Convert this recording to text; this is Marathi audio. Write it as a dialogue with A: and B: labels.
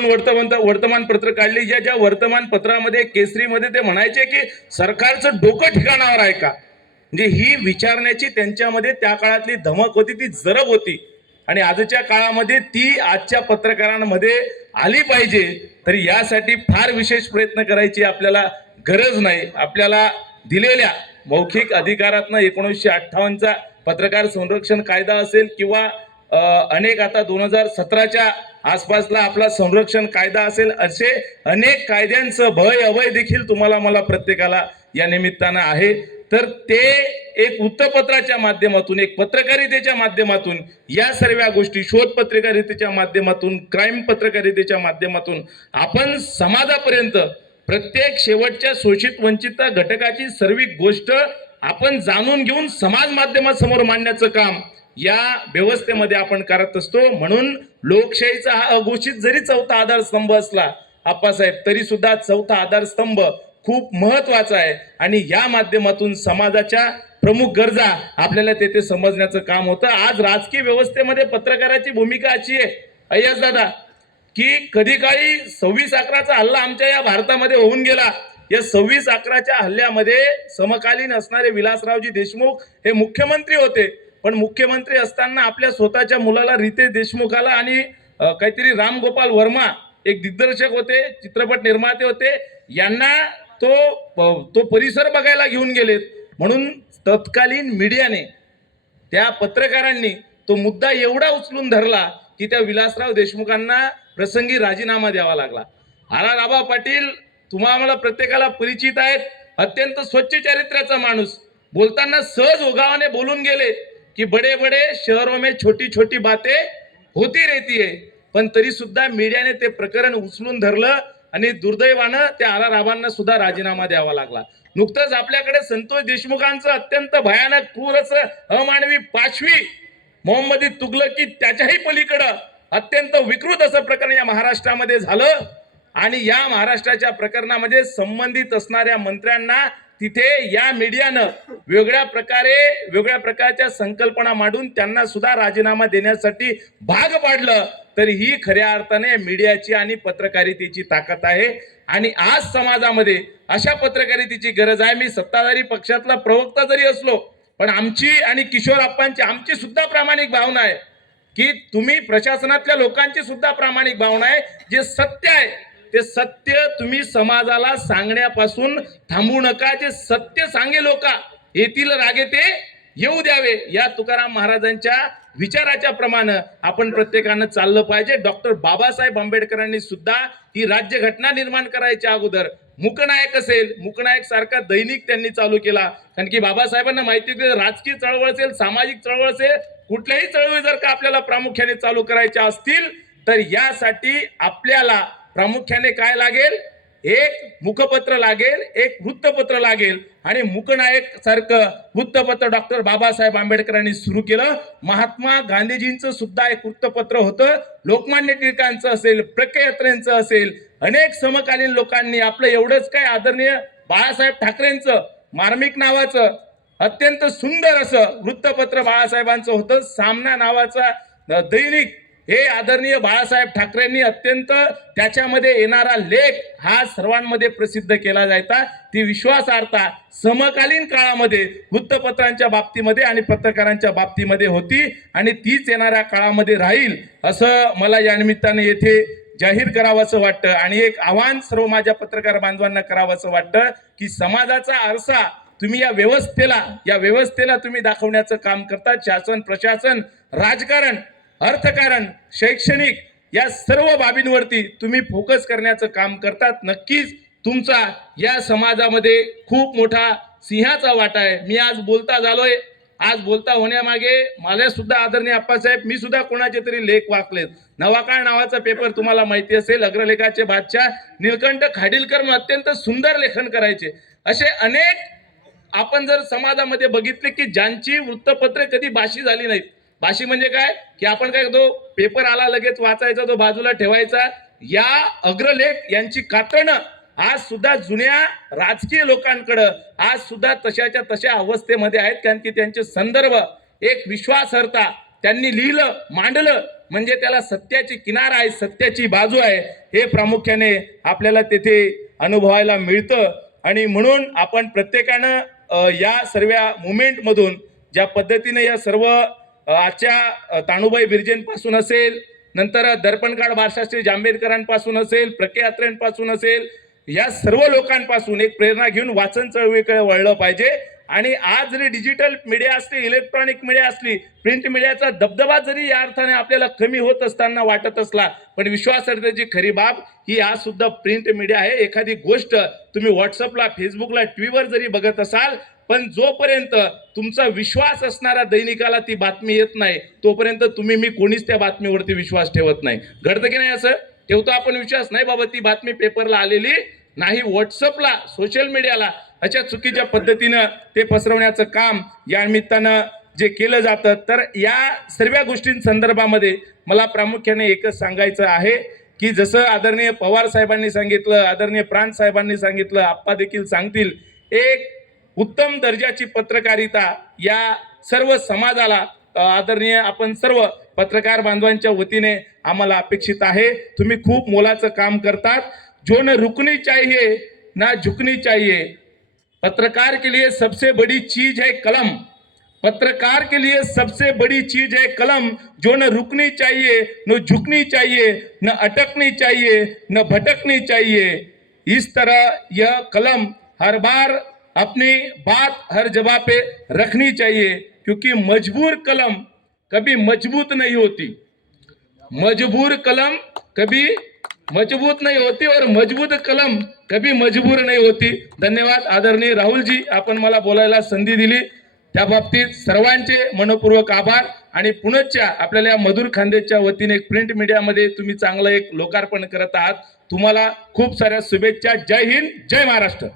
A: वर्तमान वर्तमानपत्र काढली. ज्या ज्या वर्तमानपत्रामध्ये केसरीमध्ये ते म्हणायचे की सरकारचं डोकं ठिकाणावर आहे का? म्हणजे ही विचारण्याची त्यांच्यामध्ये त्या काळातली धमक होती ती जरब होती. आणि आजच्या काळामध्ये ती आजच्या पत्रकारांमध्ये आली पाहिजे. तरी यासाठी फार विशेष प्रयत्न करायची आपल्याला गरज नाही. आपल्याला दिलेल्या मौखिक अधिकारातनं एकोणीसशे अठ्ठावन्नचा पत्रकार संरक्षण कायदा असेल किंवा अनेक आता दोन हजार सतराच्या आसपासला आपला संरक्षण कायदा असेल असे अनेक कायद्यांचं भय अभय देखील तुम्हाला मला प्रत्येकाला या निमित्तानं आहे. तर ते एक वृत्तपत्राच्या माध्यमातून एक पत्रकारितेच्या माध्यमातून या सर्व गोष्टी शोध पत्रकारितेच्या माध्यमातून क्राईम पत्रकारितेच्या माध्यमातून आपण समाजापर्यंत प्रत्येक शेवटच्या शोषित वंचित घटकाची सर्व गोष्ट आपण जाणून घेऊन समाज माध्यमासमोर मांडण्याचं काम या व्यवस्थेमध्ये आपण करत असतो. म्हणून लोकशाहीचा हा अघोषित जरी चौथा आधारस्तंभ असला आप्पासाहेब तरी सुद्धा चौथा आधारस्तंभ खूप महत्त्वाचा आहे. आणि या माध्यमातून समाजाच्या प्रमुख गरजा आपल्याला तेथे समजण्याचं काम होतं. आज राजकीय व्यवस्थेमध्ये पत्रकाराची भूमिका अशी आहे अय्यास दादा की कधी काळी सव्वीस अकराचा हल्ला आमच्या या भारतामध्ये होऊन गेला. या सव्वीस अकराच्या हल्ल्यामध्ये समकालीन असणारे विलासरावजी देशमुख हे मुख्यमंत्री होते. पण मुख्यमंत्री असताना आपल्या स्वतःच्या मुलाला रितेश देशमुखाला आणि काहीतरी काहीतरी रामगोपाल वर्मा एक दिग्दर्शक होते चित्रपट निर्माते होते यांना तो तो परिसर बघायला घेऊन गेलेत. म्हणून तत्कालीन मीडियाने त्या पत्रकारांनी तो मुद्दा एवढा उचलून धरला की त्या विलासराव देशमुखांना प्रसंगी राजीनामा द्यावा लागला. आला राबा पाटील तुम्हा आम्हाला प्रत्येकाला परिचित आहेत अत्यंत स्वच्छ चारित्र्याचा माणूस. बोलताना सहज ओघावाने बोलून गेले. की बडे बडे शहरों में छोटी छोटी बातें होती रहती है पण तरी सुद्धा मीडियाने ते प्रकरण उचलून धरलं आणि दुर्दैवानं त्या आला राबांना सुद्धा राजीनामा द्यावा लागला. नुकतंच आपल्याकडे संतोष देशमुखांचं अत्यंत भयानक क्रूर असं अमानवी पाचवी मोहम्मदी तुगलकी त्याच्याही पलीकडं अत्यंत विकृत असं प्रकरण या महाराष्ट्रामध्ये झालं. आणि या महाराष्ट्राच्या प्रकरणामध्ये संबंधित असणाऱ्या मंत्र्यांना तिथे या मीडियानं वेगळ्या प्रकारे वेगळ्या प्रकारच्या संकल्पना मांडून त्यांना सुद्धा राजीनामा देण्यासाठी भाग पाडलं तर ही खऱ्या अर्थाने मीडियाची आणि पत्रकारितेची ताकद आहे. आणि आज समाजामध्ये अशा पत्रकारितेची गरज आहे. मी सत्ताधारी पक्षातला प्रवक्ता जरी असलो पण आमची आणि किशोर आप्पांची आमची सुद्धा प्रामाणिक भावना आहे की तुम्ही प्रशासनातल्या लोकांची सुद्धा प्रामाणिक भावना आहे. जे सत्य आहे ते सत्य तुम्ही समाजाला सांगण्यापासून थांबू नका. जे सत्य सांगे लोका येतील रागे ते येऊ द्यावे. या तुकाराम महाराजांच्या विचाराच्या प्रमाणे आपण प्रत्येकानं चाललं पाहिजे. डॉक्टर बाबासाहेब आंबेडकरांनी सुद्धा ही राज्यघटना निर्माण करायच्या अगोदर मुकनायक असेल मुकनायक सारखा दैनिक त्यांनी चालू केला. कारण की बाबासाहेबांना माहिती होती राजकीय चळवळ असेल सामाजिक चळवळ असेल कुठल्याही चळवळी जर का आपल्याला प्रामुख्याने चालू करायच्या असतील तर यासाठी आपल्याला प्रामुख्याने काय लागेल? एक मुखपत्र लागेल एक वृत्तपत्र लागेल. आणि मुकनायक सारखं वृत्तपत्र डॉक्टर बाबासाहेब आंबेडकरांनी सुरू केलं. महात्मा गांधीजींचं सुद्धा एक वृत्तपत्र होतं. लोकमान्य टिळकांचं असेल प्रकयात्रेंचं असेल अनेक समकालीन लोकांनी आपलं एवढंच काय आदरणीय बाळासाहेब ठाकरेंचं मार्मिक नावाचं अत्यंत सुंदर असं वृत्तपत्र बाळासाहेबांचं होतं. सामना नावाचा दैनिक हे आदरणीय बाळासाहेब ठाकरेंनी अत्यंत त्याच्यामध्ये येणारा लेख हा सर्वांमध्ये प्रसिद्ध केला जायचा. ती विश्वासार्हता समकालीन काळामध्ये वृत्तपत्रांच्या बाबतीमध्ये आणि पत्रकारांच्या बाबतीमध्ये होती आणि तीच येणाऱ्या काळामध्ये राहील असं मला या निमित्ताने येथे जाहीर करावंसं वाटतं. आणि एक आव्हान सर्व माझ्या पत्रकार बांधवांना करावंसं वाटतं की समाजाचा आरसा तुम्ही या व्यवस्थेला या व्यवस्थेला तुम्ही दाखवण्याचं काम करता शासन प्रशासन राजकारण अर्थकारण शैक्षणिक या सर्व बाबींवरती तुम्ही फोकस करण्याचं काम करतात. नक्कीच तुमचा या समाजामध्ये खूप मोठा सिंहाचा वाटा आहे. मी आज बोलता झालोय. आज बोलता होण्यामागे मला सुद्धा आदरणीय अप्पासाहेब मी सुद्धा कोणाचे तरी लेख वाचलेत. नवाकाळ नावाचा पेपर तुम्हाला माहिती असेल अग्रलेखाचे बादशाह निळकंठ खाडीलकर अत्यंत सुंदर लेखन करायचे. असे अनेक आपण जर समाजामध्ये बघितले की ज्यांची वृत्तपत्रे कधी बाशी झाली नाहीत बाशी म्हणजे काय? की आपण काय तो पेपर आला लगेच वाचायचा तो बाजूला ठेवायचा. या अग्रलेख यांची कातरणं आज सुद्धा जुन्या राजकीय लोकांकडं आज सुद्धा तशाच्या तशा अवस्थेमध्ये आहेत. कारण की त्यांचे संदर्भ एक विश्वासार्हता त्यांनी लिहिलं मांडलं. म्हणजे त्याला सत्याची किनार आहे सत्याची बाजू आहे. हे प्रामुख्याने आपल्याला तेथे अनुभवायला मिळतं. आणि म्हणून आपण प्रत्येकानं या सर्व मुवमेंटमधून ज्या पद्धतीने या सर्व आजच्या अ, तानुबाई बिर्जेंपासून असेल नंतर दर्पणकाळ बाळशास्त्री जांभेडकरांपासून असेल प्रख्यात्र्यांपासून असेल या सर्व लोकांपासून एक प्रेरणा घेऊन वाचन चळवळीकडे वळलं पाहिजे. आणि आज जरी डिजिटल मीडिया असली इलेक्ट्रॉनिक मीडिया असली प्रिंट मीडियाचा दबदबा जरी या अर्थाने आपल्याला कमी होत असताना वाटत असला पण विश्वासार्हतेची खरी बाब ही आज सुद्धा प्रिंट मीडिया आहे. एखादी गोष्ट तुम्ही व्हॉट्सअपला फेसबुकला टीव्हीवर जरी बघत असाल पण जोपर्यंत तुमचा विश्वास असणाऱ्या दैनिकाला ती बातमी येत नाही तोपर्यंत तुम्ही मी कोणीच त्या बातमीवरती विश्वास ठेवत नाही. घडतं की नाही असं? ठेवतो आपण विश्वास. नाही बाबा ती बातमी पेपरला आलेली नाही व्हॉट्सअपला सोशल मीडियाला अशा चुकीच्या पद्धतीनं ते पसरवण्याचं काम या निमित्तानं जे केलं जातं तर या सर्व गोष्टींसंदर्भामध्ये मला प्रामुख्याने एकच सांगायचं आहे की जसं आदरणीय पवार साहेबांनी सांगितलं आदरणीय प्रांत साहेबांनी सांगितलं आप्पा देखील सांगतील एक उत्तम दर्जाची पत्रकारिता या सर्व समाजाला आदरणीय आपण सर्व पत्रकार बांधवांच्या वतीने आम्हाला अपेक्षित आहे. तुम्ही खूप मोलाचं काम करतात. जो न रुकनी चाहिए, ना झुकनी चाहिए। पत्रकार के लिए सबसे बड़ी चीज़ है कलम। पत्रकार के लिए सबसे बड़ी चीज़ है कलम। जो न रुकनी चाहिए, न झुकनी चाहिए, न अटकनी चाहिए, न भटकनी चाहिए। इस तरह यह कलम हर बार अपनी बात हर जगह पे रखनी चाहिए, क्योंकि मजबूर कलम कभी मज़बूत नहीं होती। मजबूर कलम कभी मजबूत नहीं होती और मजबूत कलम कभी मजबूर नहीं होती. धन्यवाद आदरणीय राहुलजी आपण मला बोलायला संधी दिली. त्या बाबतीत सर्वांचे मनपूर्वक आभार आणि पुनश्च्या आपल्याला या मधुर खांदेच्या वतीने एक प्रिंट मीडियामध्ये तुम्ही चांगलं एक लोकार्पण करत आहात. तुम्हाला खूप साऱ्या शुभेच्छा. जय हिंद जय महाराष्ट्र.